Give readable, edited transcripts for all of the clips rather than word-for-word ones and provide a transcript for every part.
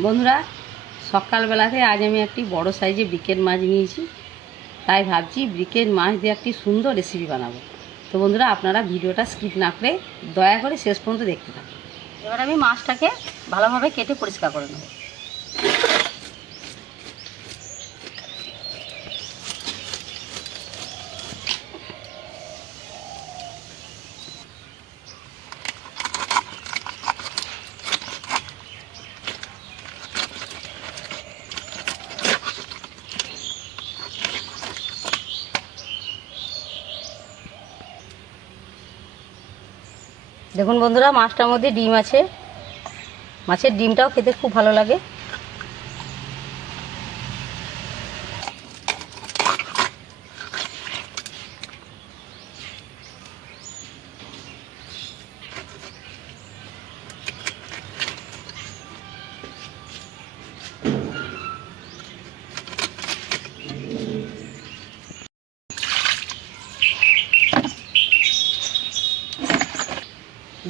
বন্ধুরা, সকালবেলাতে আজ আমি একটি বড় সাইজে ব্রিকেট মাছ নিয়েছি। তাই ভাবছি ব্রিকেট মাছ দিয়ে একটি সুন্দর রেসিপি বানাবো। তো বন্ধুরা, আপনারা ভিডিওটা স্কিপ না করে দয়া করে শেষ পর্যন্ত দেখতে থাকুন। এবার আমি মাছটাকে ভালোভাবে কেটে পরিষ্কার করে নেব। দেখুন বন্ধুরা, মাছটার মধ্যে ডিম আছে। মাছের ডিমটাও খেতে খুব ভালো লাগে।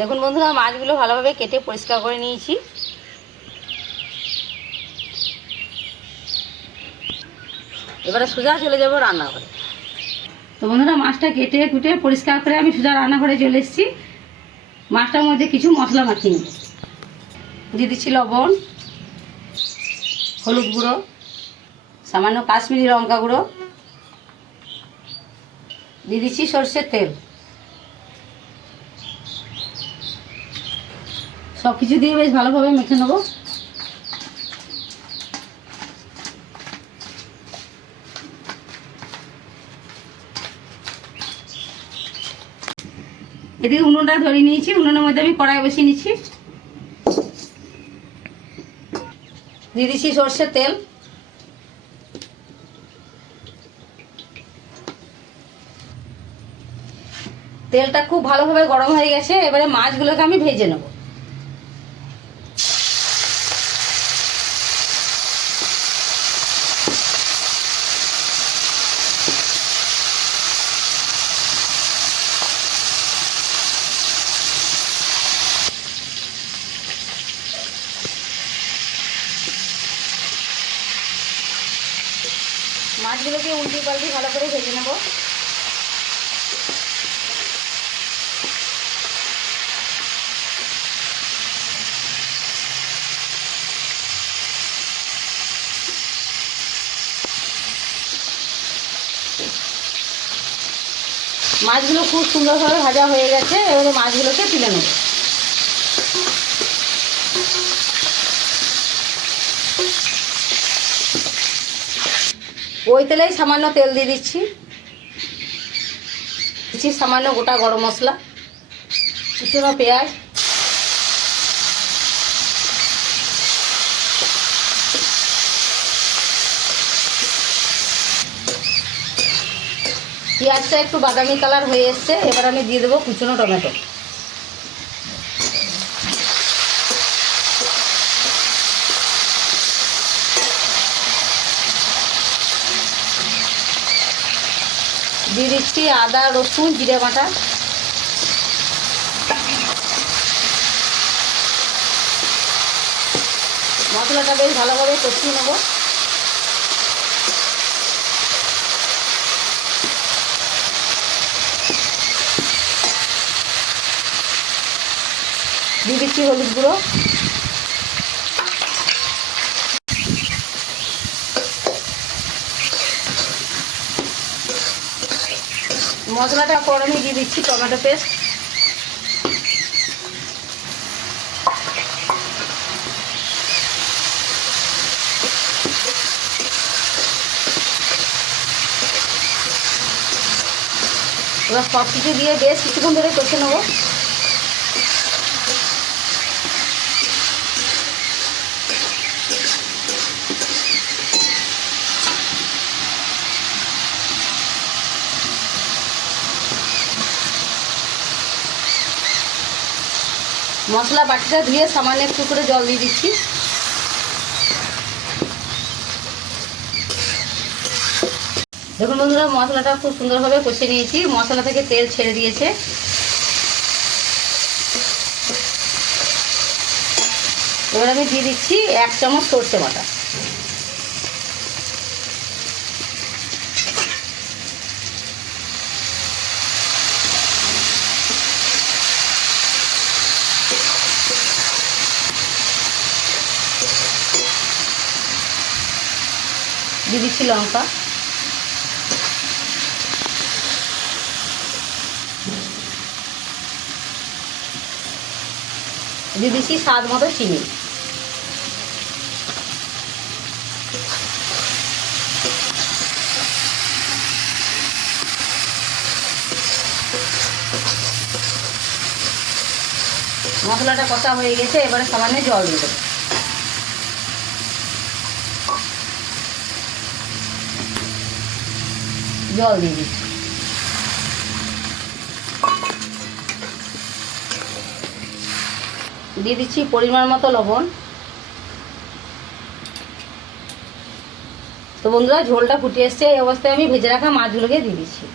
দেখুন বন্ধুরা, মাছগুলো ভালোভাবে কেটে পরিষ্কার করে নিয়েছি। এবারে সোজা চলে যাব রান্নাঘরে। তো বন্ধুরা, মাছটা কেটে কুটে পরিষ্কার করে আমি সোজা রান্নাঘরে চলে এসেছি। মাছটার মধ্যে কিছু মশলা মাখিয়ে নিই। দিয়ে দিচ্ছি লবণ, হলুদ গুঁড়ো, সামান্য কাশ্মীরি লঙ্কা গুঁড়ো, দিয়ে দিচ্ছি সরষের তেল। সব কিছু দিয়ে বেশ ভালোভাবে মেখে নেব। এদিকে উনুনটা ধরিয়ে নিয়েছি। উনুনের মধ্যে আমি কড়াই বসিয়ে নিচ্ছি। দিয়ে দিচ্ছি সরষের তেল। তেলটা খুব ভালোভাবে গরম হয়ে গেছে। এবারে মাছগুলোকে আমি ভেজে নেব। মাছগুলোকে উল্টি পাল্টি ভালো করে ভেজে নেব। মাছগুলো খুব সুন্দরভাবে ভাজা হয়ে গেছে। এবারে মাছগুলোকে তুলে নেব। ওই তেলেই সামান্য তেল দিয়ে দিচ্ছি। সামান্য গোটা গরম মশলা, কুচনো পেঁয়াজ, পেঁয়াজটা একটু বাদামি কালার হয়ে এসছে। এবার আমি দিয়ে দেবো কুচনো টমেটো। দিয়ে দিচ্ছি আদা, রসুন, জিরে বাটা। মশলাটা বেশ ভালোভাবে কষিয়ে নেব। দিয়ে দিচ্ছি হলুদ গুঁড়ো, মশলাটা পর আমি দিয়ে দিচ্ছি টমেটো পেস্ট। এবার সব কিছু দিয়ে বেশ কিছুক্ষণ ধরে কষে নেব। মশলা বাটিটা ধুয়ে সামান্য একটু করে জল দিয়ে দিচ্ছি। দেখুন বন্ধুরা, মশলাটা খুব সুন্দরভাবে কষে নিয়েছি। মশলা থেকে তেল ছেড়ে দিয়েছে। এবার আমি দিয়ে দিচ্ছি 1 চামচ সর্ষে বাটা। দিয়ে দিচ্ছি লঙ্কা, দিয়ে দিচ্ছি স্বাদ মতো চিনি। মশলাটা কষা হয়ে গেছে, এবারে সামান্য জল দিয়ে দেবো। জল দিয়ে দিচ্ছি। দিয়ে দিচ্ছি পরিমাণ মতো লবণ। তো বন্ধুরা, ঝোলটা ফুটে এসছে, এই অবস্থায় আমি ভেজে রাখা মাছগুলোকে দিয়ে দিচ্ছি।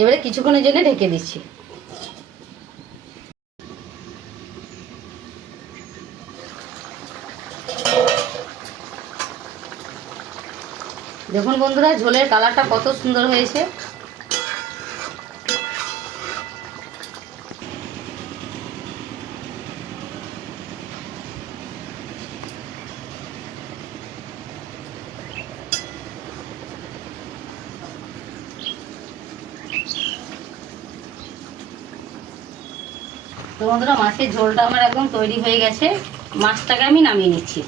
এবারে কিছুক্ষণের জন্য ঢেকে দিচ্ছি। দেখুন বন্ধুরা, ঝোলের কালারটা কত সুন্দর হয়েছে। তো বন্ধুরা, মাছের ঝোলটা আমার একদম তৈরি হয়ে গেছে। মাছটাকে আমি নামিয়ে নিচ্ছি।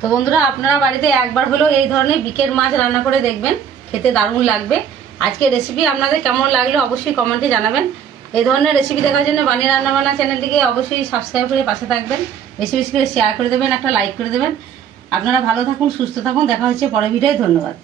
তো বন্ধুরা, আপনারা বাড়িতে একবার হলেও এই ধরনের বিকেট মাছ রান্না করে দেখবেন, খেতে দারুণ লাগবে। আজকের রেসিপি আপনাদের কেমন লাগলো অবশ্যই কমেন্টে জানাবেন। এই ধরনের রেসিপি দেখার জন্য বানিয়ে রান্নাবান্না চ্যানেলটিকে অবশ্যই সাবস্ক্রাইব করে পাশে থাকবেন। বেশি বেশি করে শেয়ার করে দেবেন, একটা লাইক করে দেবেন। আপনারা ভালো থাকুন, সুস্থ থাকুন। দেখা হচ্ছে পরের ভিডিওয়। ধন্যবাদ।